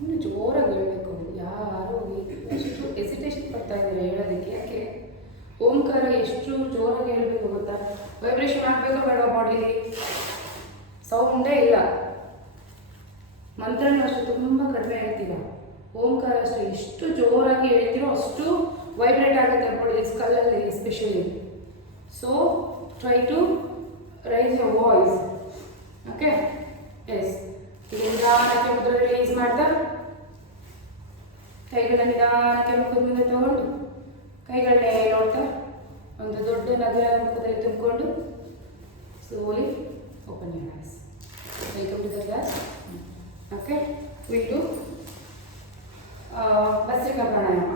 ಇನ್ನು ಜೋರಾಗಿ ಹೇಳಬೇಕು. ಯಾರು ಎಷ್ಟು ಎಸಿಟೇಷನ್ ಪಡ್ತಾ ಇದ್ದಾರೆ ಹೇಳೋದಕ್ಕೆ? ಯಾಕೆ ಓಂಕಾರ ಎಷ್ಟು ಜೋರಾಗಿ ಹೇಳಬೇಕು ಗೊತ್ತಾ? ವೈಬ್ರೇಷನ್ ಆಗಬೇಕೋ ಬೇಡ ಬಾಡಿಲಿ? ಸೌಂಡೇ ಇಲ್ಲ. ಮಂತ್ರನೂ ಅಷ್ಟು ತುಂಬ ಕಡಿಮೆ ಹೇಳ್ತೀರ. ಓಂಕಾರ ಅಷ್ಟು ಎಷ್ಟು ಜೋರಾಗಿ ಹೇಳ್ತೀರೋ ಅಷ್ಟು ವೈಬ್ರೇಟ್ ಆಗುತ್ತೆ ಬಾಡಿ, ಸ್ಕಲ್ಲಲ್ಲಿ especially. So try to raise your voice. Okay, yes. ನಿಧಾನಕ್ಕೆ ಮುದ್ರೆ ರಿಲೀಸ್ ಮಾಡ್ತಾ ಕೈಗಳನ್ನ ನಿಧಾನಕ್ಕೆ ಮುಖದ ಮುಂದೆ ತಗೊಂಡು ಕೈಗಳನ್ನೇ ನೋಡ್ತಾ ಒಂದು ದೊಡ್ಡ ನಗರ ಮುಖದಲ್ಲಿ ತುಂಬಿಕೊಂಡು slowly open your eyes. Welcome to the class. Okay, will do bhastrika pranayama.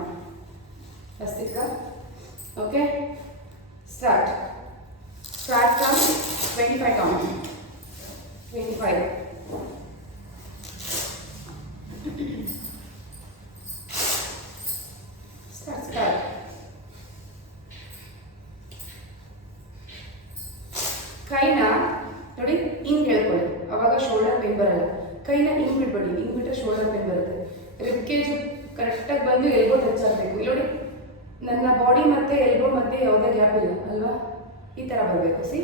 Bhastrika. Okay, start from 25 count. 25. Start. ಕೈನ ನೋಡಿ ಹಿಂಗೆ ಹೇಳ್ಕೊಳ್ಳಿ, ಅವಾಗ ಶೋಲ್ಡರ್ ಪೇನ್ ಬರಲ್ಲ. ಕೈನ ಹಿಂಗೆ ಬಿಡ್ಬೇಡಿ, ಹಿಂಗೆ ಬಿಟ್ಟರೆ ಶೋಲ್ಡರ್ ಪೇನ್ ಬರುತ್ತೆ. ರಿಬ್ ಕೇಜ್ ಕರೆಕ್ಟಾಗಿ ಬಂದು ಎಲ್ಬೋ ಟಚ್ ಆಗಬೇಕು. ಇಲ್ಲಿ ನೋಡಿ, ನನ್ನ ಬಾಡಿ ಮತ್ತು ಎಲ್ಬೋ ಮಧ್ಯೆ ಯಾವುದೇ ಗ್ಯಾಪ್ ಇಲ್ಲ ಅಲ್ವಾ? ಈ ಥರ ಬರಬೇಕು. ಸಿ.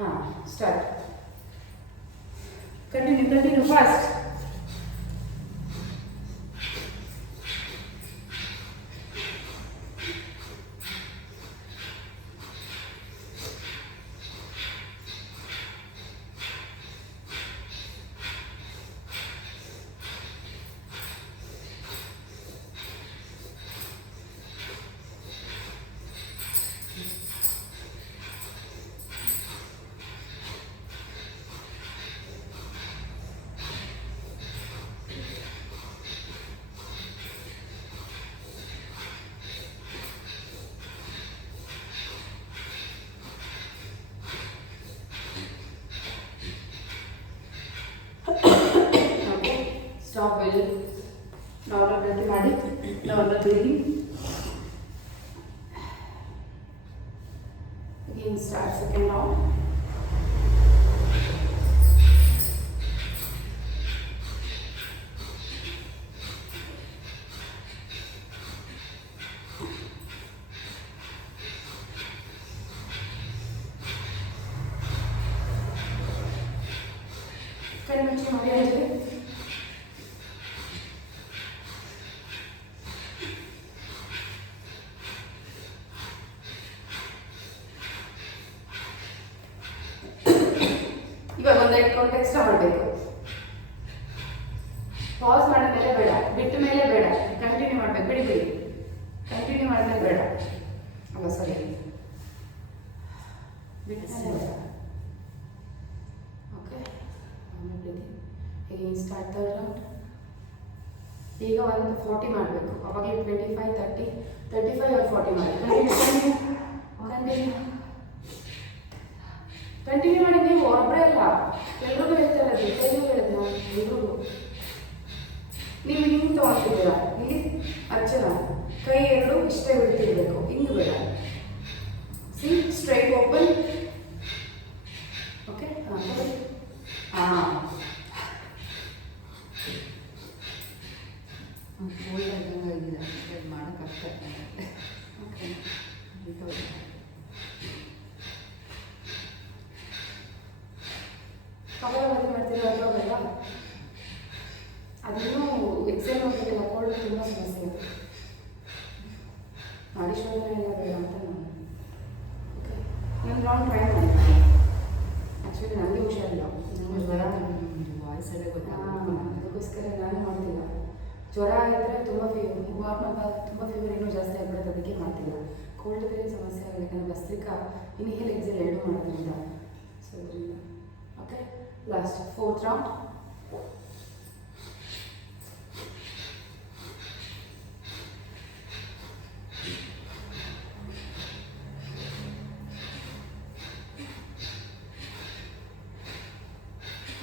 ಹಾಂ, start. Continue fast. Stop. Well normal breathing ಮಾಡಿ. Normal breathing. Again start second round. ಕೈ ಮುಚ್ಚಿ ಮಾಡಿ ಅಂದರೆ ಇವಾಗ ಒಂದು 5 ಕೌಂಟ್ ಎಕ್ಸ್ಟ್ರಾ ಮಾಡಬೇಕು. ಪಾಸ್ ಮಾಡಿದ್ಮೇಲೆ ಬೇಡ, ಬಿಟ್ಟ ಮೇಲೆ ಬೇಡ, ಕಂಟಿನ್ಯೂ ಮಾಡಬೇಕು. ಬಿಡಿ ಬಿಡಿ, ಕಂಟಿನ್ಯೂ ಮಾಡಿದ್ಮೇಲೆ ಬೇಡ. ಅಲ್ಲ ಸರಿ, ಬಿಟ್ಟು ಬೇಡ. ಓಕೆ, ಈಗ ಸ್ಟಾರ್ಟ್ ಥರ್ಡ್ ರೌಂಡ್. ಈಗ ಒಂದು 40 ಮಾಡಬೇಕು. ಅವಾಗಲೇ 25, 30, 35 or 40 ಮಾಡಿ. ಕಂಟಿನ್ಯೂ ಮಾಡಿ. ನೀವು ಒಬ್ಬರೇ ಅಲ್ಲ, ಎಲ್ರಿಗೂ ಹೇಳ್ತಾ ಇರೋದು. ಕೈಗೂ ಹೇಳಿದ್ ನಾನು ಎಲ್ರಿಗೂ. ನೀವು ಹಿಂಗೆ ತೊಗೊಳ್ತಿದ್ದೀರ, ಇಲ್ಲಿ ಅಚ್ಚರ ಕೈ ಎರಡು ಇಷ್ಟೇ ಬಿಡ್ತಿರ್ಬೇಕು, ಹಿಂಗೆ ಬೇಡ. C, straight open. ಓಕೆ, ಹಾಂ. ಮಾಡೋಕ್ಕಾಗ್ತದೆ. ಓಕೆ, ಕಪಾಲಭಾತಿ ಮಾಡ್ತೀರಾ ಅದರೊಳಗೆಲ್ಲ? ಅದನ್ನು ಎಕ್ಸೈಲ್ ಮಾಡಬೇಕಲ್ಲ, ಕೋಲ್ಡ್ ತುಂಬ ಸಮಸ್ಯೆ ಇದೆ. ನಾಡೀಶ್ವರ ಎಲ್ಲ ಬೇಡ ಅಂತ ನಾನು. ಓಕೆ, ನಾನು ರೌಂಡ್ ಟ್ರೈ ಮಾಡಿದ್ದೀನಿ. ಆ್ಯಕ್ಚುಲಿ ನನಗೆ ಹುಷಾರಿಲ್ಲ, ನನಗೆ ಜ್ವರ, ವಾಯ್ಸ್ ಎಲ್ಲ ಅದಕ್ಕೋಸ್ಕರ ನಾನು ಮಾಡ್ತಿಲ್ಲ. ಜ್ವರ ಆಗಿದ್ರೆ ತುಂಬ ತುಂಬ ಫೀವರ್ ಇನ್ನೂ ಜಾಸ್ತಿ ಆಗಿಬಿಡುತ್ತೆ, ಅದಕ್ಕೆ ಮಾಡ್ತಿಲ್ಲ. ಕೋಲ್ಡ್ ಇದ್ರೆ ಸಮಸ್ಯೆ ಆಗಿದೆ, ಯಾಕಂದರೆ ಭಸ್ತ್ರಿಕಾ ಇನ್ಹೇಲ್ ಎಕ್ಸೇಲ್ ಎರಡು ಮಾಡೋದ್ರಿಂದ. So okay, last 4th round.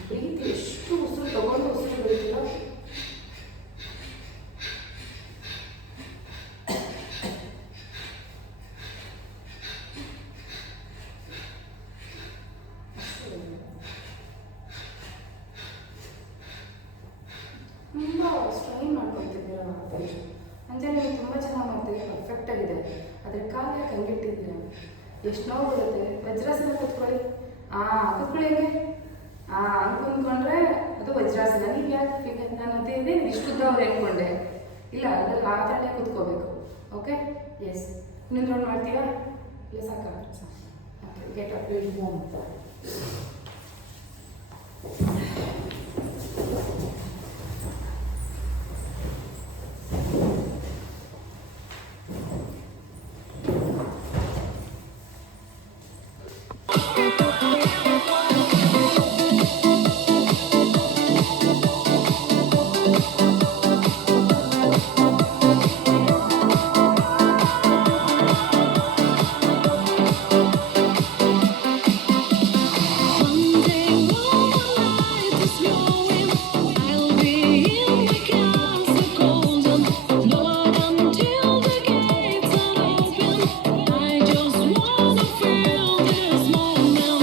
ಪ್ರೀತಿ ಎಷ್ಟು ಉಸಿರು ತಗೊಂಡು ಉಸಿರು ಬಿಡ್ತೀರೋ ಅದ್ರ ಕಾಲು ಯಾಕೆ ಹಂಗೆ ಇಟ್ಟಿದ್ದೀರಾ? ಎಷ್ಟು ನೋವು ಬರುತ್ತೆ. ವಜ್ರಾಸನ ಕೂತ್ಕೊಳ್ಳಿ. ಕೂತ್ಕೊಳ್ಳಿ ಹಂಗೆ. ಹಂಗೆ ಕುಂತ್ಕೊಂಡ್ರೆ ಅದು ವಜ್ರಾಸನ. ನೀವು ಯಾಕೆ ನಾನು ಅದೇ ಇಷ್ಟುದ್ದವ್ರು ಹೇಳ್ಕೊಂಡೆ ಇಲ್ಲ, ಅದ್ರಲ್ಲಿ ಆ ಥರನೇ ಕೂತ್ಕೋಬೇಕು. Okay, yes. ಇನ್ನೊಂದು ರೌಂಡ್ ಮಾಡ್ತೀರಾ? ಇಲ್ಲ ಸಾಕ? Okay, get up. ಅಂತ I just wanna feel this moment.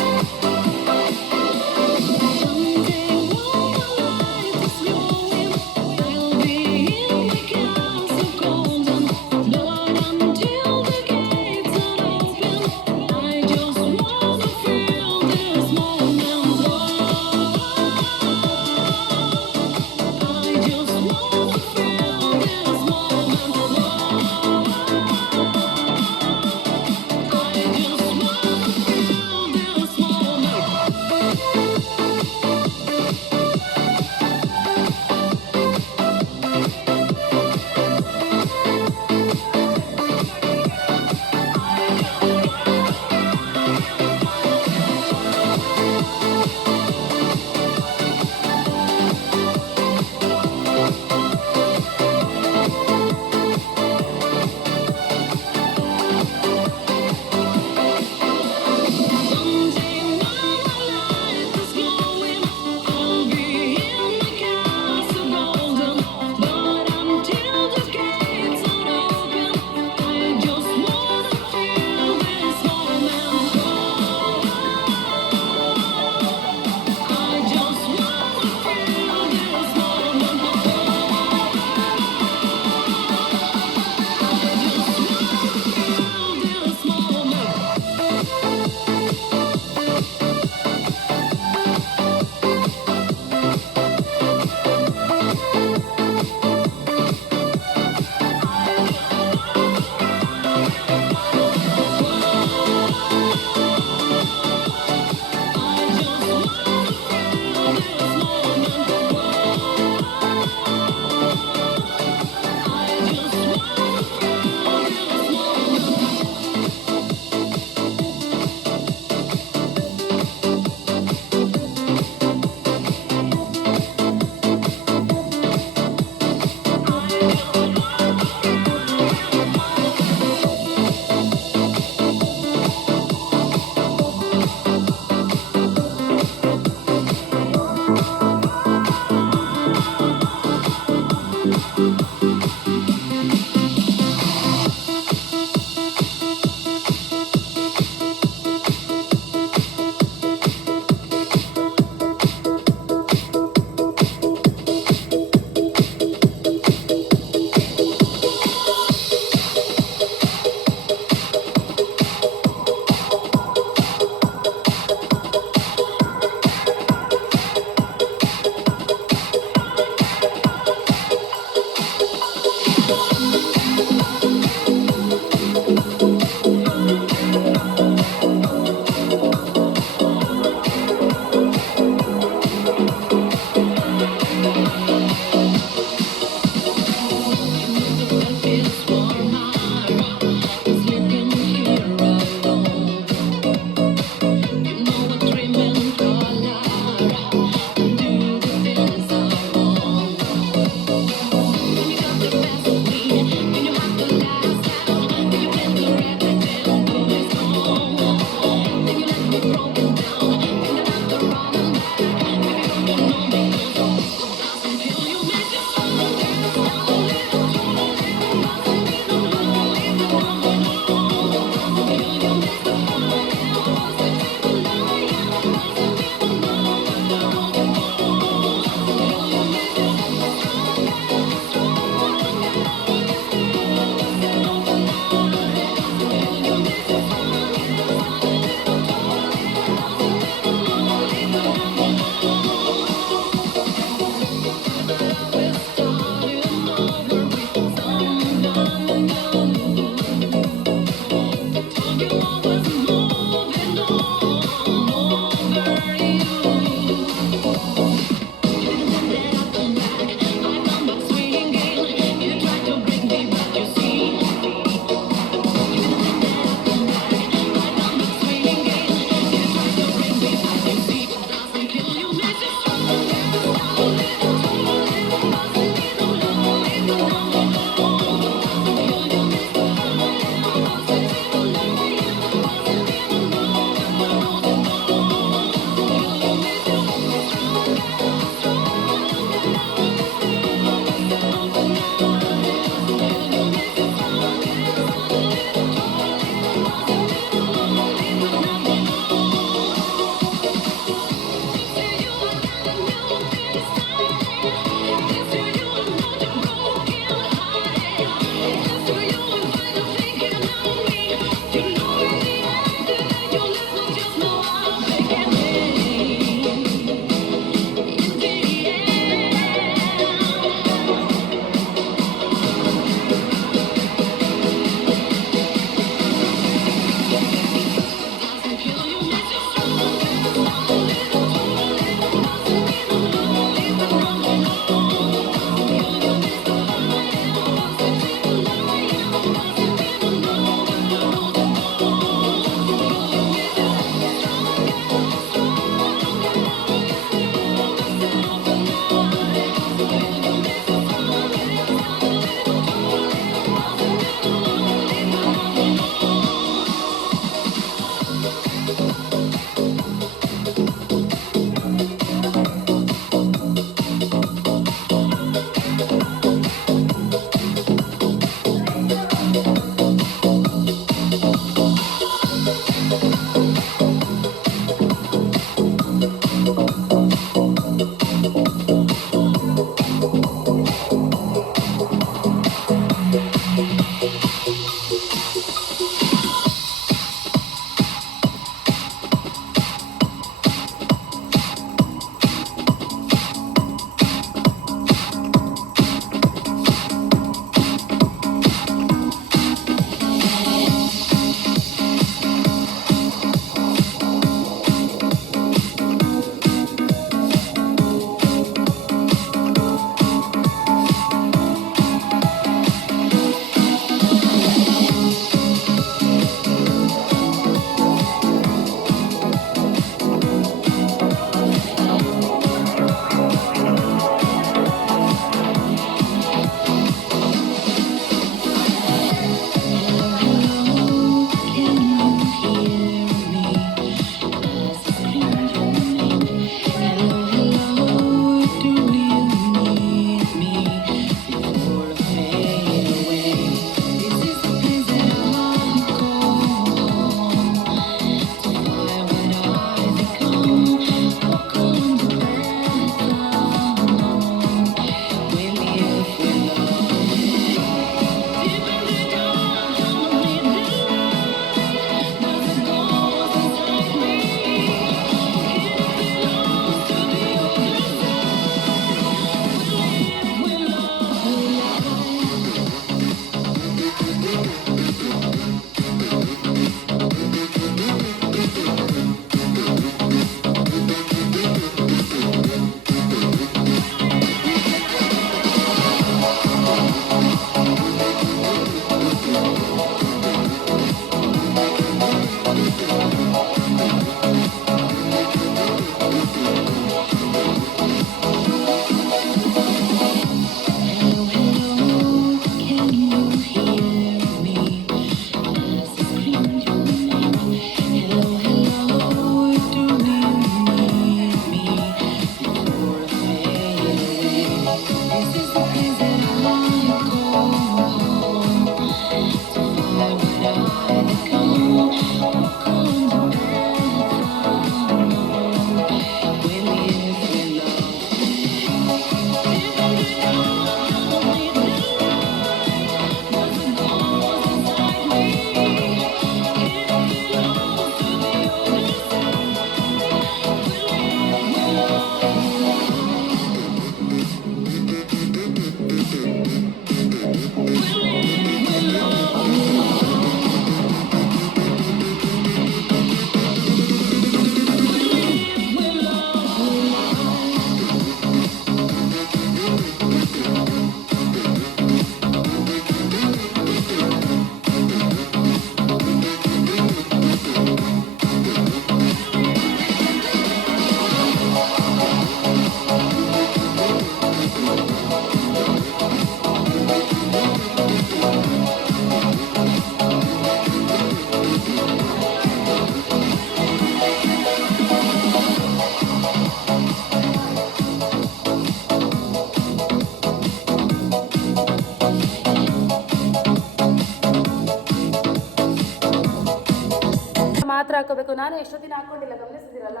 ಹಾಕೋಬೇಕು. ನಾನು ಎಷ್ಟೊತ್ತಿನ ಹಾಕೊಂಡಿಲ್ಲ, ಗಮನಿಸಿದಿರಲ್ಲ.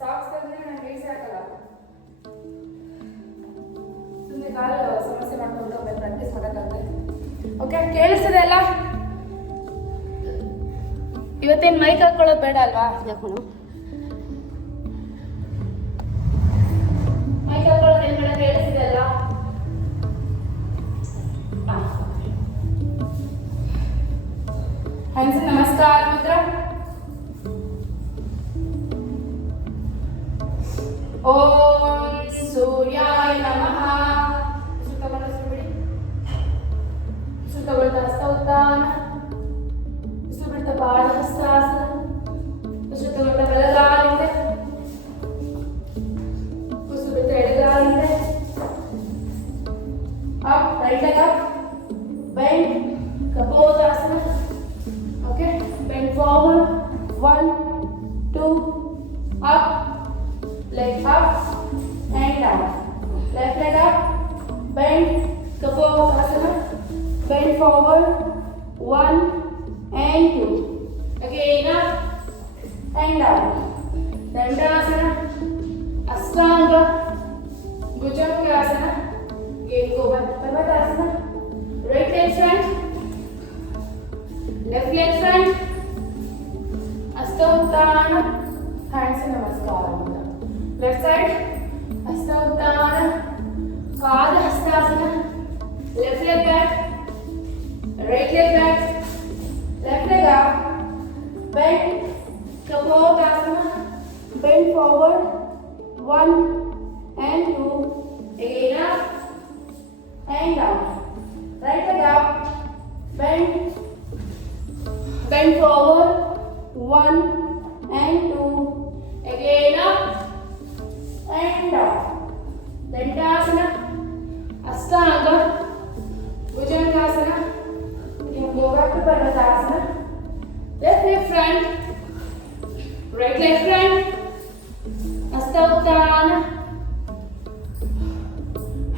ಸಾಕ್ಸ್ ತಂದ್ರೆ ನಾನು ಬೇಯಿಸಿ ಹಾಕಲ್ಲ, ಸುಮ್ಮನೆ ಕಾಲು ಸಮಸ್ಯೆ ಮಾಡ್ಕೊಂಡು ಪ್ರಾಕ್ಟೀಸ್ ಮಾಡೋಕ್ಕಾಗುತ್ತೆ. ಓಕೆ, ಕೇಳಿಸ್ತದೆ ಅಲ್ಲ? ಇವತ್ತೇನು ಮೈಕ್ ಹಾಕೊಳ್ಳೋದು ಬೇಡ ಅಲ್ವಾ? ಯಾಕೋಣ ಮೈಕ್ ಹಾಕೊಳ್ಳೋದು ಏನು ಬೇಡ, ಕೇಳಿಸ್ತಿದೆ ಅಲ್ಲ? ಹಂಸ ನಮಸ್ಕಾರ ಮಿತ್ರ. ಓಂ ಸೂರ್ಯಾಯ ನಮಃ. ತಗೊಳ್ತಾ ಹಸ್ತ ಉತ್ತಾನ, ಬಿಸಿಲು ಬಿಡ್ತಾ ಬಾಳ ಹಸ್ತಾಸನ, ಬಿಸಿಲು ತಗೊಳ್ತಾ ಬಲಗಾಲಿಂದೆ, ಬಿಸಿಲು ಬಿಡ್ತಾ ಎಡಗಾಲಿಂದೆ, up right leg up, bend ಕಪೋತಾಸನ. Okay, bend forward, 1 2 up, leg up and down, left leg up, bend kapotасana, bend forward, 1 and 2, again up and down, dandasana, ashtanga, bhujangasana, again go back to parvatasana, right leg front, left leg front, hastauttana, hands namaskara, left side, hastauttana, Pada Hastasana, left leg back, right leg back, left leg up, bend, Kapotasana, bend forward, 1 and 2, again up and down, right leg up, bend, bend forward, 1 and 2, again up and down. Dandasana, Ashtanga, Bhujangasana. You can go back to Parvatasana. Left leg front, right leg front, Hastauttana,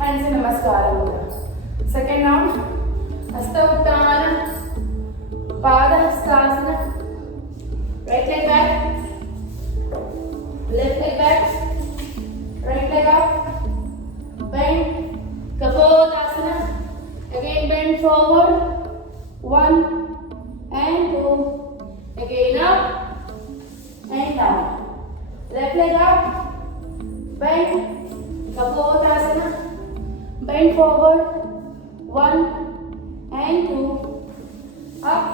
hands in Namaskara Mudra. Second round, Hastauttana, Pada Hastasana, right leg back, left leg back, right leg up, bend, Kapotasana, again bend forward, 1 and 2, again up and down, left leg up, bend, Kapotasana, bend forward, 1 and 2, up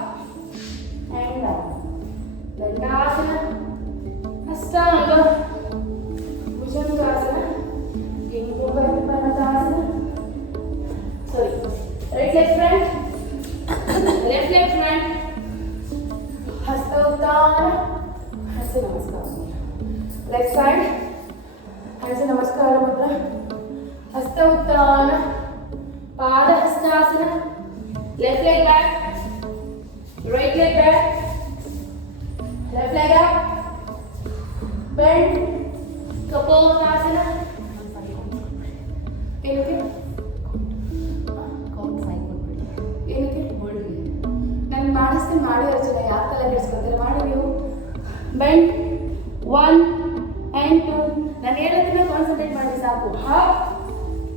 and down, Dandasana, Ashtanga, Bhujangasana. Go back to Parvatasana. Sorry. Right leg front, left leg front, Hastauttana, Hansa Namaskara Mudra. Left side, Hansa Namaskara Mudra, Hastauttana, Pada Hastasana, left leg back, right leg back, left leg up, bend, Kapotasana. ಏನಕ್ಕೆ ನಾನು ಮಾಡಿಸ್ತೀನಿ, ಮಾಡಿ ಅರ್ಚನೆ ಯಾವ ಥರ ಕೆಡ್ಸ್ಕೊತಾರೆ ಮಾಡಿ ನೀವು. ಬೆಂಡ್ 1 and 2, ನಾನು ಹೇಳೋದನ್ನ ಕಾನ್ಸಂಟ್ರೇಟ್ ಮಾಡಿ ಸಾಕು. Up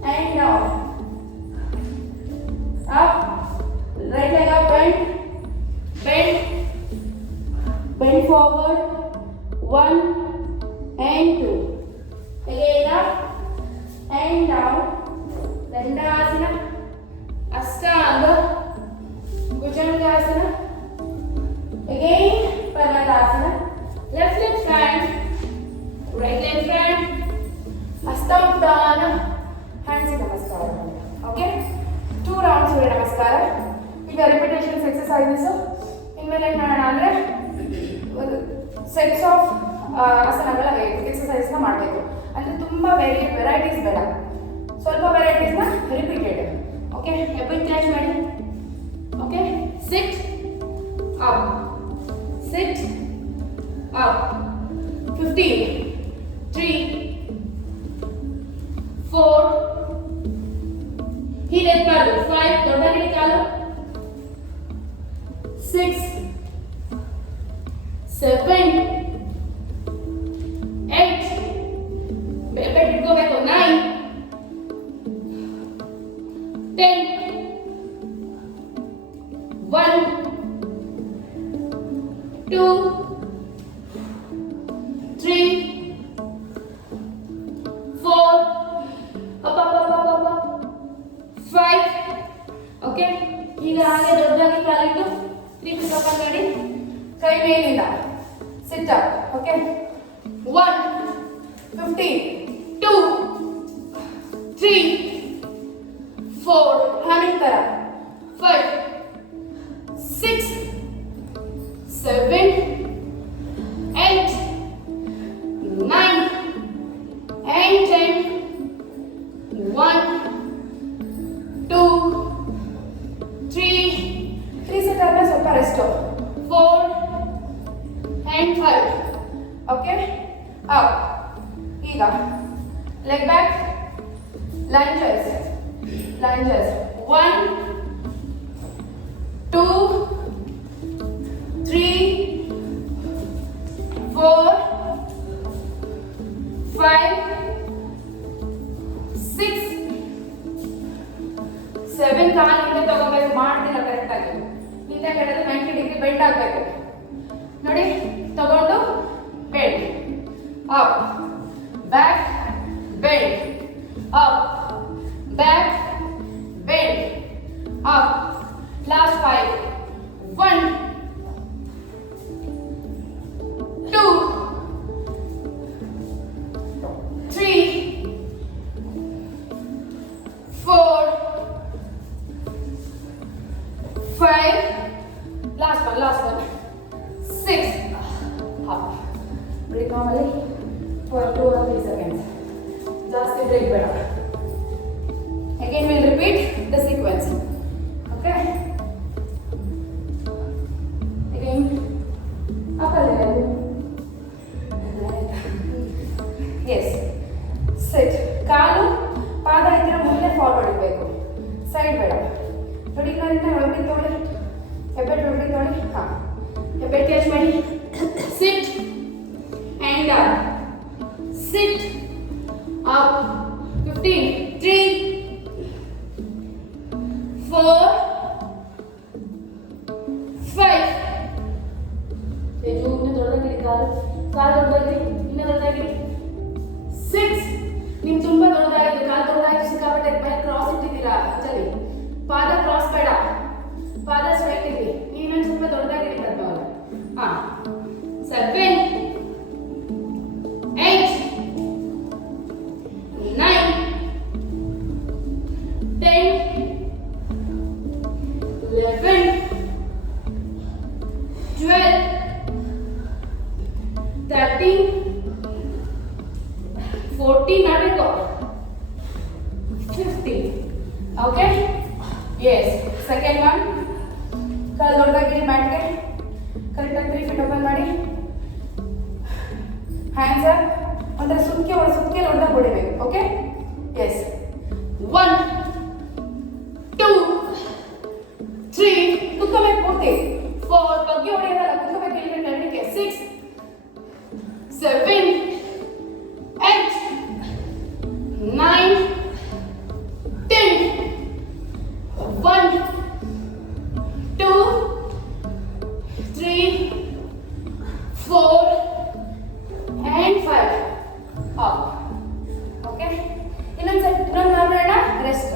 and down, up, right leg up, bend, bend, bend forward, 1 and 2, again up and down, Dandasana, Ashtanga, Bhujangasana, again Parvatasana, left leg front, right leg front, Hastauttana, hands in Namaskara. Okay? 2 rounds Surya Namaskara. ಈಗ repetitions exercises ಇನ್ಮೇಲೆ ಏನು ಮಾಡೋಣ ಅಂದರೆ sets of ಆಸನಗಳ ಎಕ್ಸಸೈಸ್ನ ಮಾಡಬೇಕು. ಅಂದರೆ ತುಂಬ ವೆರೈಟೀಸ್ ಬೇಡ, ಸ್ವಲ್ಪ ವೆರೈಟೀಸ್ನ ರಿಪೀಟೆಡ್. ಓಕೆ, ಹೆಬ್ಬೆಟ್ ಕ್ಯಾಚ್ ಮಾಡಿ. ಓಕೆ, ಸಿಟ್ ಅಪ್, ಸಿಟ್ ಅಪ್, 15, 3, 4, ಹೀಗೆ ಕಾಲು 5, ದೊಡ್ಡ ಹಿಡಿ ಕಾಲು 6, 7, 3 feet open ಮಾಡಿ ಕೈ ಮೇಲಿಂದ sit up. Okay, 1 15 2 3 4 ಹ್ಯಾಮಿಂಗ್ ತರ 5 6 7 8 9 and 10 1 2 3 set ಆದ್ಮೇಲೆ ಸ್ವಲ್ಪ ರೆಸ್ಟ್ 4 and 5. Okay, up. ಈಗ leg back, lunges 1 2 3 4 5 6 7 ಕಾಲು ಹಿಂದೆ ತಗೋಬೇಕು. ಮಾಡ್ತೀರಾ ಕರೆಕ್ಟ್ ಆಗಿ. ಹಿಂದೆ ಕೆಳಗೆ 90 ಡಿಗ್ರಿ ಬೆಂಡ್ ಆಗಬೇಕು ನೋಡಿ. ತಗೊಂಡು bend up back bend up back bend up. Last 5 1 2 3 4 5 last one 6 up. Break normally for 2 or 3 seconds. Just break better. Again we'll repeat the sequence. Okay, again up a little. Yes, sit. ಕಾಲು ಪಾದ ಇದರ ಮುಂದೆ ಫಾರ್ವರ್ಡ್ ಇರಬೇಕು, ಸೈಡ್ ಬೇಡ ನೋಡಿ. ಇದರಿಂದ ಒಳಗಡೆ ತೊಗೊಳ್ಳಿ, ಹೆಬ್ಬೆಟ್ಟು ಒಳಗಡೆ ತೊಗೊಳ್ಳಿ. ಹಾಂ, ಹೆಬ್ಬೆಟ್ಟು ಕ್ಯಾಚ್ ಮಾಡಿ. ಸಿಟ್ and up, sit up. 15 3 4 5 ಜೂಮ್ನ ದೊಡ್ಡದಾಗಿರಿ, ಕಾಲು ದೊಡ್ಡದಾಗಿರಿ, ಇನ್ನೂ ದೊಡ್ಡದಾಗಿರಿ. 6 ನಿಮ್ ತುಂಬಾ ದೊಡ್ಡದಾಗಿತ್ತು, ಕಾಲು ದೊಡ್ಡದಾಗಿ ಸಿಕ್ಕಾಪಟ್ಟೆ ಬೈಕ್ ಕ್ರಾಸ್ ಇಟ್ಟಿದ್ದೀರಾ. ಚಲಿ, ಪಾದ ಕ್ರಾಸ್ ಬೇಡ, ಪಾದ ಸ್ಟ್ರೈಟ್ ಇರಲಿ. ನೀವೇನು ಸ್ವಲ್ಪ ದೊಡ್ಡದಾಗಿರಿ ಪದ್ಮವ್ರೆ. ಹಾ, 7 8 9 10 11 12 13 14 ಮಾಡಬೇಕು, 15. Okay, yes. Second one, ಕಾಲು ದೊಡ್ಡದಾಗಿರಿ, ಮ್ಯಾಟ್ಗೆ ಕರೆಕ್ಟಾಗಿ 3 feet ಓಪನ್ ಮಾಡಿ. ಹ್ಯಾಂಡ್ಸ್ ಅಪ್, ಒಂಥರ ಸುತ್ತಿಗೆ ಹೊಡೆದಾಗ ಹೊಡಿಬೇಕು. Okay, S. 1 2 3 ಕುತ್ಕೋಬೇಕು ಪೂರ್ತಿ. 4 ಬಗ್ಗೆ ಹೊಡೆಯೋದಲ್ಲ, ಕುತ್ಕೋಬೇಕು. ಇಲ್ಲಿ ಎರಡಕ್ಕೆ 6 7 8 9 10 1 2 3 4 and 5 up. Okay, ಇನ್ನೊಂದು ಮಾಡೋಣ. ರೆಸ್ಟ್.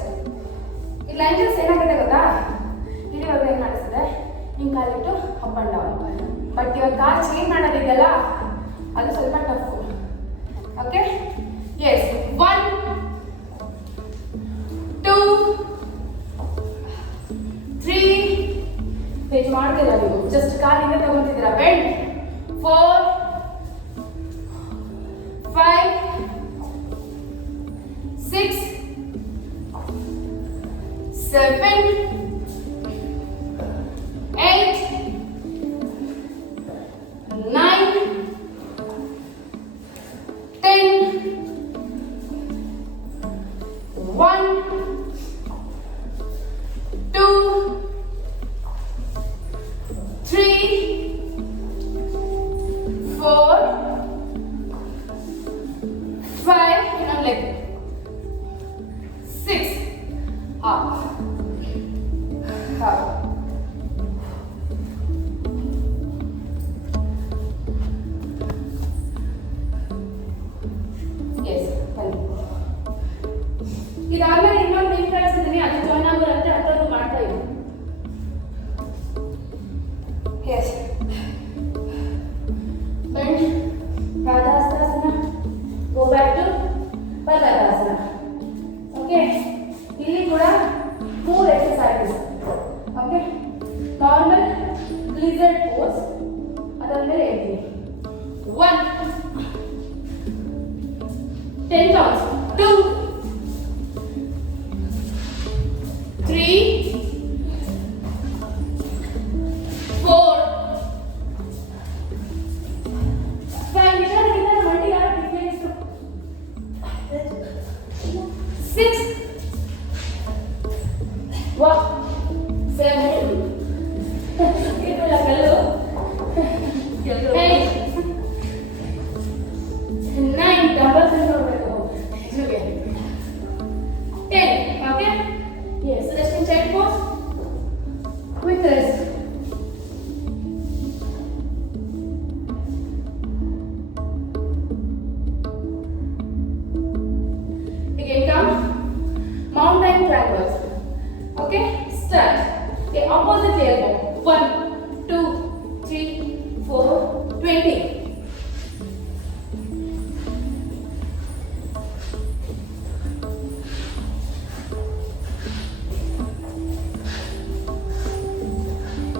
ಈ ಲಂಜಸ್ ಏನಾಗುತ್ತೆ ಗೊತ್ತಾ, ಇಲ್ಲಿವರೆಗೂ ಏನು ಕಾಣಿಸ್ತದೆ, ಹಿಂಗೆ ಕಾಲಿಟ್ಟು ಅಪ್ ಆ್ಯಂಡ್ ಡೌನ್. ಬಟ್ ಇವಾಗ ಕಾಲು ಚೇಂಜ್ ಮಾಡೋದಿದೆಯಲ್ಲ, ಅದು ಸ್ವಲ್ಪ ಟಫ್. Okay, S. 1 2 3 ಪೇಜ್ ಮಾಡ್ತೀರಾ ನೀವು, ಜಸ್ಟ್ ಕಾಲಿಂದ ತಗೊತಿದ್ದೀರಾ. ಬೆಂಡ್ 4 5 6 7 8 9 10 1 2 3 4 5 ಇನ್ನೊಂದು ಲೆಗ್ 6 up up. Yes, ಬನ್ನಿ. ಇದಾದ್ಮೇಲೆ ಇನ್ನೊಂದು ಲಿಂಕ್ ಕಳಿಸಿದ್ದೀನಿ, ಅದು ಜಾಯ್ನ್ ಆಗೋರಂತೆ ಹತ್ತೋದು ಮಾಡ್ತಾ ಇದ್ದೀನಿ. 10 counts. 2, 3, 4, 5. Six. Wow. 7. 8. 9. Double control. Okay. 10. Okay. Yes. Resting child pose. Quick rest. Again, come. Mountain triangles. Okay. Start. Okay. Opposite elbow. 1, 2, 3, 4, 20.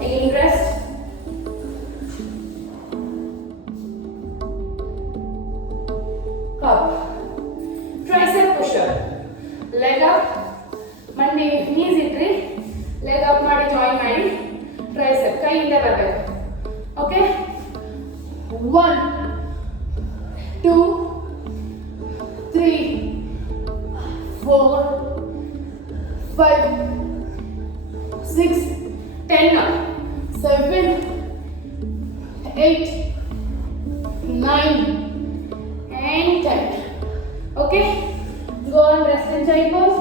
Again, rest. Up. Tricep push-up. Leg up. Monday knees ಇಟ್ರಿ. Leg up ಮಾಡಿ join ಮಾಡಿ. Tricep ಕೈಯಿಂದ ಬರಬೇಕು. Okay? 1, 2, 3, 4, 5, 6, 10 now. 7, 8, 9, and 10. Okay? Go on, rest and child pose.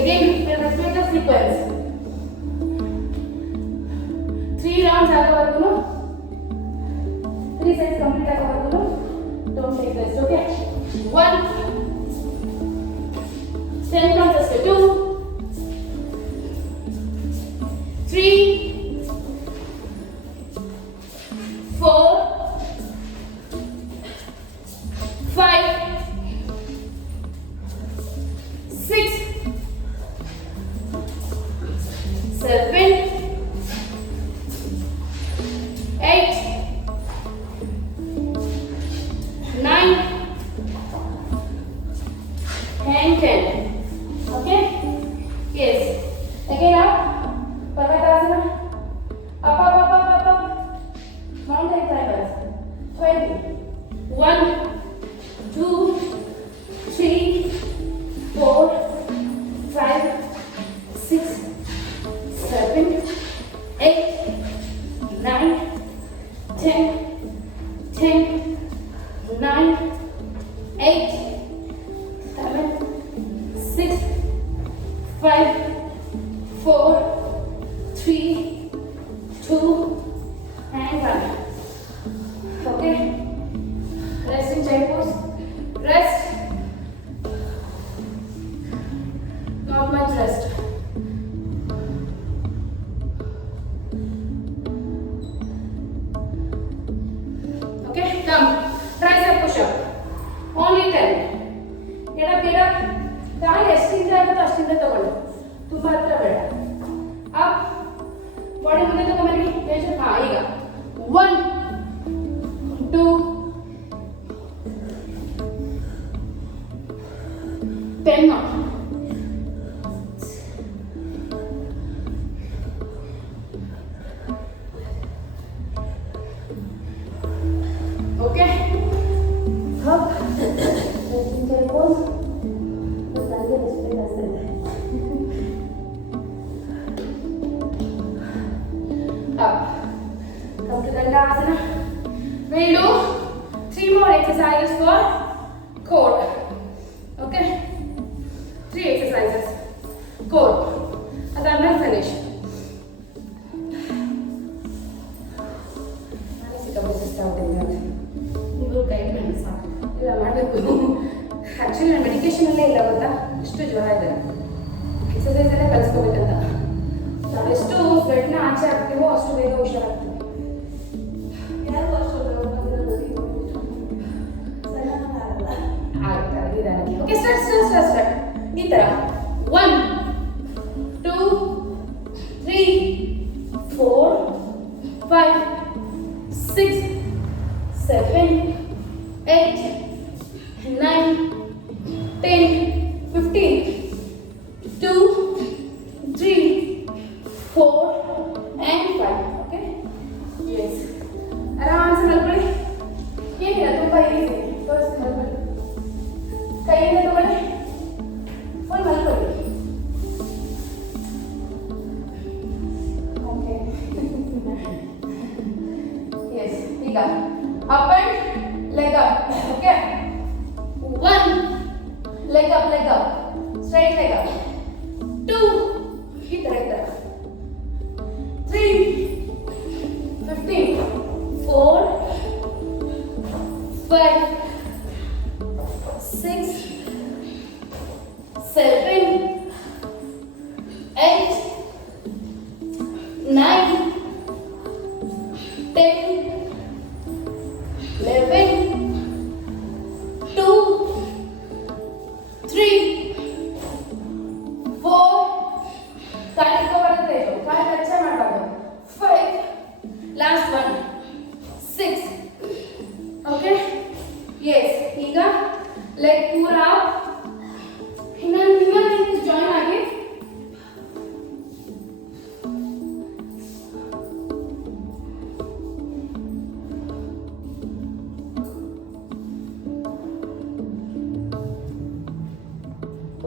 Again, repeat the sequence. 3 rounds ಆಗೋವರೆಗೂ 3 sets complete ಆಗೋವರೆಗೂ don't take rest. Okay? 1, 10 counts ಅಷ್ಟೇ. 2, 3, 4, 5, 6, 7, 8, 9, and 10. Okay? Yes. Again up. Parvatasana. Up, up, up, up, up, up. Mountain climbers. 20. 1, 2, 3, 4, 5, 6, 7, 8, 9, 10, 9, 8, 7, 6, 5, 4, 3, 2, and 1. Okay? Rest in child pose. Rest. Not much rest. Okay, come. Tricep push-up. Only 10. Get up, get up. ಕಾಲು ಎಷ್ಟಿಂದ ಆಗುತ್ತೋ ಅಷ್ಟಿಂದ ತಗೊಳ್ಳಿ. ತುಂಬ ಹತ್ರ ಬೇಡ. Up. Body ಮುಂದೆ ತಗೊಂಬನ್ನಿ. ಟೆನ್ಷನ್. ಈಗ 1, 2, 10 now. Okay. Up. Resting chair pose. बस आगे respect आसन है. Up. Come to Dandasana. We'll do 3 more exercises for core. Okay. 3 exercises. Core. And then we'll finish. ಇಲ್ಲ ಮಾಡಬೇಕು. ಆ್ಯಕ್ಚುಲಿ ನಾನು ಮೆಡಿಕೇಶನಲ್ಲೇ ಇಲ್ಲ ಗೊತ್ತಾ, ಇಷ್ಟು ಜ್ವರ ಇದೆ. ಎಕ್ಸಸೈಸಲ್ಲೇ ಕಲಿಸ್ಕೋಬೇಕಂತ. ನಾವೆಷ್ಟು ಸ್ವೆಟ್ನ ಆಚೆ ಹಾಕ್ತೀವೋ ಅಷ್ಟು ಬೇಗ ಹುಷಾರಾಗ್ತೀವಿ. ಯಾರಿಗೂ ಅಷ್ಟು ಆಗುತ್ತೆ ನಿಧಾನಕ್ಕೆ. Okay, start. ಈ ಥರ 1, 2, 2, 3, 4 and 5. Okay? Yes. ಆರಾಮ್ ಸೆ ಮಲ್ಕೊಳ್ಳಿ. ಏನಿಲ್ಲ, ತುಂಬ ಈಸಿ. ತೋರಿಸಿ ಮಲ್ಕೊಳ್ಳಿ. ಕೈಯಿಂದ ತಗೊಳ್ಳಿ. ಫುಲ್ ಮಲ್ಕೊಳ್ಳಿ. ಓಕೆ. ಎಸ್. ಈಗ up and leg up. Okay? 1 leg up, straight leg up. 2 ಈ ತರ 3 15 4 5 6 7 8 9 10 11 2 3 4 ಕಾಲಿಗೆ ಬರುತ್ತೆ ಇದು ಕಾಲು ಟಚ್ ಮಾಡಬಾರ್ದು 5 ಲಾಸ್ಟ್ ಒನ್ 6 ಓಕೆ ಎಸ್ ಈಗ ಲೆಗ್ ಪೂರ ಇನ್ನೊಂದು ಜಾಯಿನ್ ಆಗಿ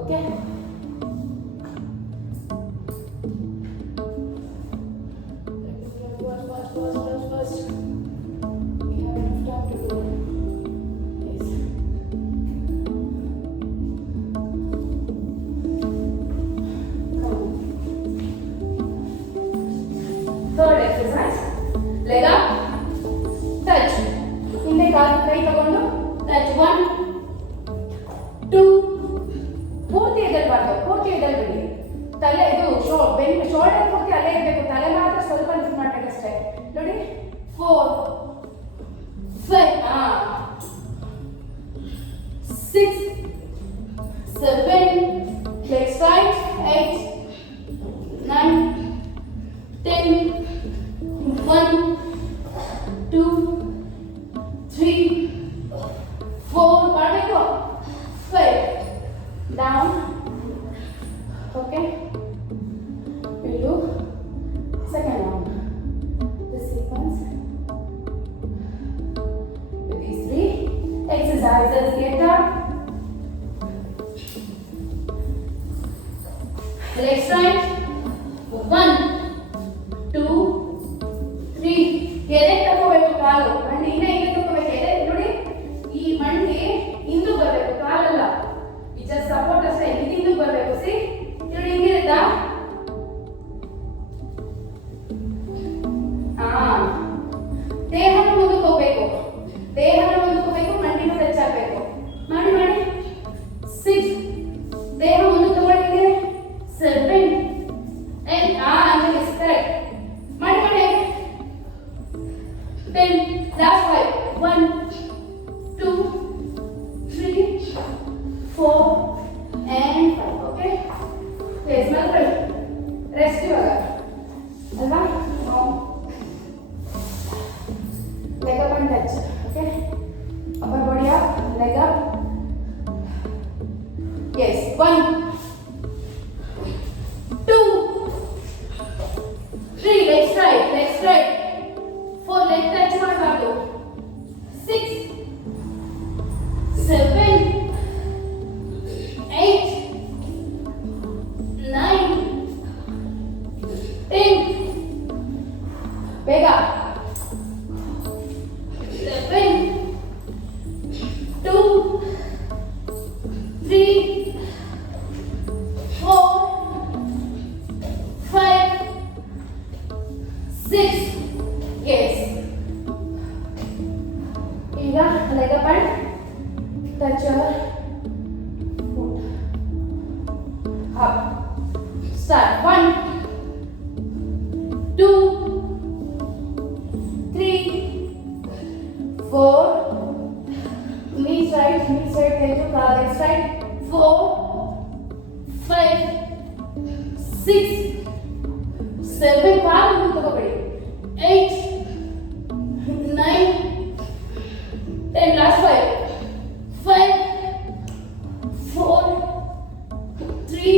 okay first. We have enough time to do it. Yes. Come on. Third exercise. Leg up, touch. ಹಿಂದೆ ಕಾಲು ಕೈ ತಗೊಂಡು touch 1 2 ಪೂರ್ತಿ ಎದಲ್ಬೇಡಿ ತಲೆ ಇದು ಶೋಲ್ಡರ್ ಪೂರ್ತಿ ಅಲ್ಲೇ ಇರಬೇಕು ತಲೆ ಮಾತ್ರ ಸ್ವಲ್ಪ ಲಿಫ್ಟ್ ಮಾಡ್ಬೇಕಷ್ಟೇ ನೋಡಿ 4 5 6 7 legs right 8 9 10 1 2 3 4 ಮಾಡಬೇಕು 5 down. Okay, we'll do second round. The sequence with these 3 exercises. Get up, legs right 1 2 3 ಎದೆ ತಗೋಬೇಕು ಕಾಲು ಮಂಡಿ ಇನ್ನೇ ಇಲ್ಲಿ ತಗೋಬೇಕು ಎದೆ ನೋಡಿ ಈ ಮಂಡಿ ಹಿಂದೂ ಬರಬೇಕು ಕಾಲಲ್ಲ just support ಅಷ್ಟೇ ಹಿಂದೆ ಬರಬೇಕು ಸಿ ನೋಡಿ ಹಿಂಗಿರುತ್ತಾ ದೇಹನ ಮುಂದಕ್ಕೆ ಹೋಗ್ಬೇಕು ಮಂಡಿನ ಟಚ್ ಆಗಬೇಕು ಮಾಡಿ 6 ದೇಹ ಮುಂದಕ್ಕೆ ತಗೊಳ್ಳಿ 7 8 ಅಂದ್ರೆ ಕರೆಕ್ಟ್ ಮಾಡಿ 10 ಲಾಸ್ಟ್ 5 1 2 3 4 and 5. Okay? Yes, mother. Rest ಇವಾಗ ಅಲ್ವಾ? Leg up and touch. Okay? Upper body up, leg up. Yes, 1 2 3 legs straight 4 leg touch ಮಾಡಬಾರದು 6 7 8 9 10 ಬೇಗ 11 2 3 4 5 6 yes ಈಗ leg up and touch your foot up start 1 2 3 4 knees right take to legs right 4 5 6 7 ಕಾಲು ಮುಂದೆ ತಗೋಬೇಡಿ 8 9 10 last 5 4 3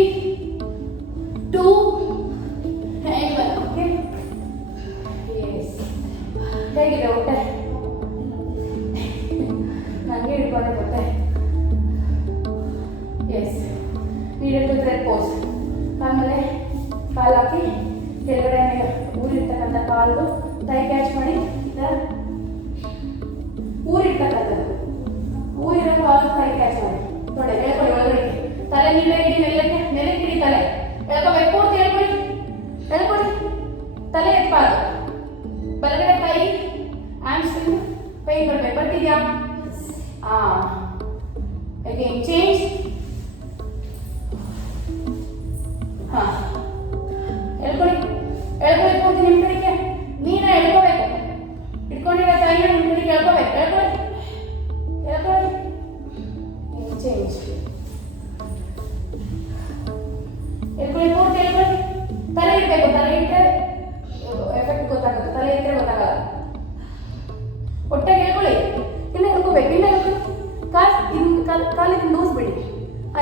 ಕಾಲ್ದು tie catch ಮಾಡಿ ಊರಿರ್ತಕ್ಕಂಥದ್ದು. ಊರಿರೋ ಕಾಲು tie catch ಮಾಡಿ ತೊಡೆ ಎಳ್ಕೊಳ್ಳಿ ಒಳಗಡೆ. ತಲೆ ನೀಟಾಗಿ ಇಡಿ, ನೆಲಕ್ಕೆ ಇಡಿ. ತಲೆ ಎಳ್ಕೋಬೇಕು, ಪೂರ್ತಿ ಎಳ್ಕೊಳ್ಳಿ. ತಲೆ ಎತ್ಬಾರ್ದು. ಬಲಗಡೆ ಕೈ ಹ್ಯಾಮ್ಸ್ಟ್ರಿಂಗ್ ಪೈನ್ ಬರ್ತಿದ್ಯಾ? Again change. ಎಳ್ಕೊಳ್ಳಿ ಪೂರ್ತಿ ನಿಮ್ಮ ಕಡೆಗೆ. ನೀನೇ ಎಳ್ಕೋಬೇಕು. ಇಟ್ಕೊಂಡಿರೋ ಕೈನ ನಿಮ್ಮ ಕಡೆಗೆ ಎಳ್ಕೋಬೇಕು. ಎಳ್ಕೊಳ್ಳಿ. ಚೇಂಜ್. ಎಳ್ಕೊಳ್ಳಿ ಪೂರ್ತಿ ಎಳ್ಕೊಳ್ಳಿ. ತಲೆ ಇಡಬೇಕು. ತಲೆ ಇಟ್ಟರೆ ಎಫೆಕ್ಟ್ ಗೊತ್ತಾಗುತ್ತೆ. ತಲೆ ಇಟ್ಟರೆ ಗೊತ್ತಾಗಲ್ಲ. ಹೊಟ್ಟೆಗೆ ಎಳ್ಕೊಳ್ಳಿ. ಇಲ್ಲ ಎಳ್ಕೋಬೇಕು. ಇಲ್ಲ ಕಾಲಿಗೆ ಲೂಸ್ ಬಿಡಿ.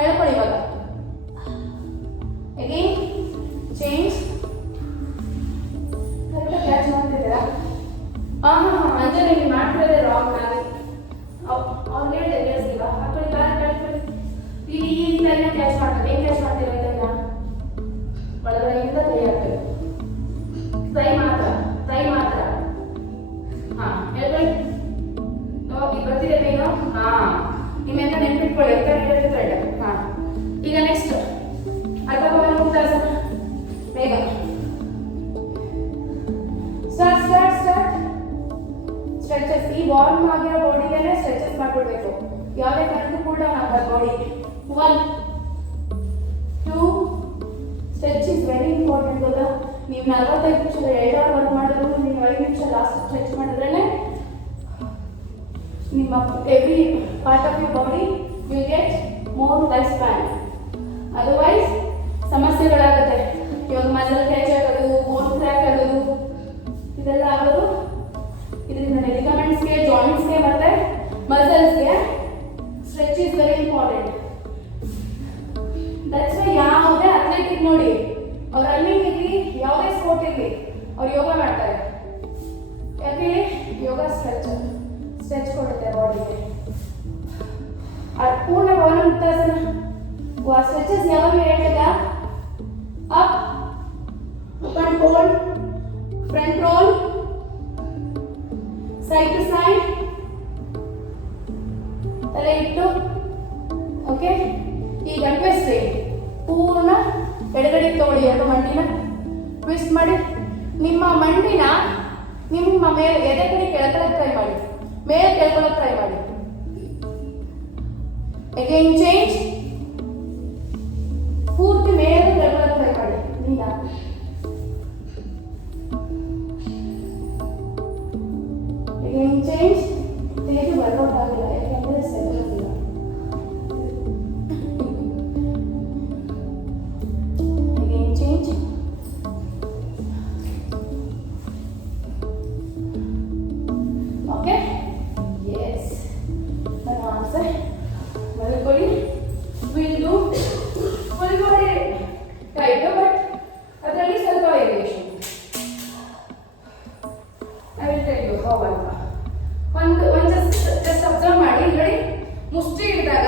ಎಳ್ಕೊಳ್ಳಿ ಇವಾಗ. Again change. ಕರೆಕ್ಟಾಗಿ ಕ್ಯಾಚ್ ಮಾಡ್ತಿದ್ದೀರಾ? ಅಂದರೆ ನೀವು ಮಾಡ್ತಿರೋದೇ ರಾಂಗ್. ಅವ್ರು ಹೇಳಿದೆ ಕೇಳಿಸ್ತೀವ? ಹಾಕೊಳ್ಳಿ ಕಾಲು ಇಲ್ಲಿ ಈ ರೀತಿಯಾಗಿ ಕ್ಯಾಚ್ ಮಾಡ್ತಾರೆ. ಏನು ಕ್ಯಾಚ್ ಮಾಡ್ತೀರ ಇದನ್ನ? ಒಳಗಡೆಯಿಂದ ಕೈ ಹಾಕ್ಬೇಕು. ಕೈ ಮಾತ್ರ. ಹೇಳ್ಕೊಳ್ಳಿ. ಈಗ ಬರ್ತಿದೆ ಕೈನು? ನಿಮ್ಮೆಲ್ಲ ನೆನ್ಪಿಟ್ಕೊಳ್ಳಿ. ಥ್ರೆಡ್. ಈಗ ನೆಕ್ಸ್ಟ್ ಅರ್ಧ ಪವನ್ ಮುಕ್ತಾಸನ. ಬೇಗ ಸ್ಟಾರ್ಟ್. ಸ್ಟ್ರೆಚಸ್. ಈ ವಾರ್ಮ್ ಆಗಿರೋ ಬಾಡಿಗೆನೆ ಸ್ಟ್ರೆಚಸ್ ಮಾಡ್ಬಿಡ್ಬೇಕು. ಯಾವುದೇ ಕಾರಣಕ್ಕೂ ಕೂಲ್ ಡೌನ್ ಆಗಬಾರ್ದು ಬಾಡಿ. 1 2 ಸ್ಟ್ರೆಚ್ ಇಸ್ ವೆರಿ ಇಂಪಾರ್ಟೆಂಟ್ ಗೊತ್ತಾ? ನೀವು 45 ನಿಮಿಷ 2 ಅವರ್ ವರ್ಕ್ ಮಾಡಿದ್ರು ನೀವು 5 ನಿಮಿಷ ಲಾಸ್ಟ್ ಸ್ಟ್ರೆಚ್ ಮಾಡಿದ್ರೇ ನಿಮ್ಮ every part of your body will get more life span. Otherwise ಸಮಸ್ಯೆಗಳಾಗುತ್ತೆ. ಇವಾಗ ಮಸಲ್ ಕ್ಯಾಚ್ ಆಗೋದು, ಬೋನ್ ಕ್ರ್ಯಾಕ್ ಆಗೋದು, ಇದೆಲ್ಲ ಆಗೋದು ಇದರಿಂದ. ಲಿಗಮೆಂಟ್ಸ್ಗೆ, ಜಾಯಿಂಟ್ಸ್ಗೆ ಮತ್ತೆ ಮಸಲ್ಸ್ಗೆ stretch is very important. That's why ಯಾವುದೇ ಅಥ್ಲೆಟಿಕ್ ನೋಡಿ, ಅವ್ರು ರನ್ನಿಂಗ್ ಇರಲಿ, ಯಾವುದೇ ಸ್ಪೋರ್ಟ್ ಇರಲಿ, ಅವ್ರು ಯೋಗ ಮಾಡ್ತಾರೆ. ಯಾಕೆ? ಯೋಗ ಸ್ಟ್ರೆಚ್ ಕೊಡುತ್ತೆ ಬಾಡಿಗೆ. ಪೂರ್ಣ ಭವನ ಮುಕ್ತಾಸನ. ಸ್ಟ್ರೆಚಸ್ ಯಾವಾಗ ಹೇಳಿದ? Up and hold, front roll, side to side, ತಲೆ ಇಟ್ಟು. ಓಕೆ, ಈಗ ಟ್ವಿಸ್ಟ್ ಪೂರ್ಣ ಎಡಗಡೆಗೆ ತಗೊಳ್ಳಿ. 2 ಮಂಡಿನ ಟ್ವಿಸ್ಟ್ ಮಾಡಿ. ನಿಮ್ಮ ಮಂಡಿನ ನಿಮ್ಮ ಮೇಲೆ ಎದೆ ಕಡೆ ಕೆಳಕೊಳ್ಳೋಕೆ ಟ್ರೈ ಮಾಡಿ. ಮೇಲೆ ಕೆಳಕೊಳ್ಳೋಕೆ ಟ್ರೈ ಮಾಡಿ. Again change. ಪೂರ್ತಿ ಮೇಲೆ ಕೆಳಕೊಳ್ಳೋಕೆ ಟ್ರೈ ಮಾಡಿ. ನೀನ ಅಗೇನ್ ಚೇಂಜ್. ಹೇಗೆ ವರ್ಕೌಟ್ ಆಗಿಲ್ಲ ಯಾಕಂದ್ರೆ ಸೆವೆನ್ ಇಲ್ಲ. Again change. Okay, yes. ಆರಾಮ್ಸೆ ಮಲ್ಕೊಳ್ಳಿ. Will do full body tight, but ಅದರಲ್ಲಿ ಸ್ವಲ್ಪ variation. I will tell you how ಅಂತ. ಒಂದು ಜಸ್ಟ್ ಅಬ್ಸರ್ವ್ ಮಾಡಿ. ನೋಡಿ, ಮುಷ್ಟಿ ಹಿಡಿದಾಗ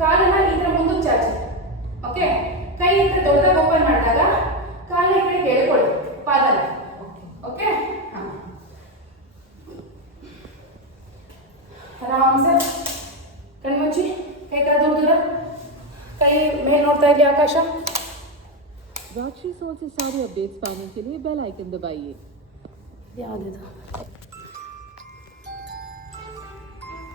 ಕಾಲನ್ನ ಈ ಥರ ಮುಂದಕ್ಕೆ ಚಾಚಿ. ಓಕೆ, ಕೈ ಈ ಥರ ದೊಡ್ಡದಾಗಿ ಓಪನ್ ಮಾಡಿದಾಗ ಕಾಲನ್ನ ಈ ಕಡೆ ಎಳ್ಕೊಳ್ಳಿ, ಪಾದನ. ಓಕೆ, ಆರಾಮ್ಸೆ ಕಣ್ಮುಚ್ಚಿ, ಕೈ ಕಾಲು ದೂರ, ಕೈ ಮೇಲೆ ನೋಡ್ತಾ ಇದ್ಲಿ ಆಕಾಶ. राजश्री सोल से सारे अपडेट्स पाने के लिए बेल आइकन दबाइए। याद है।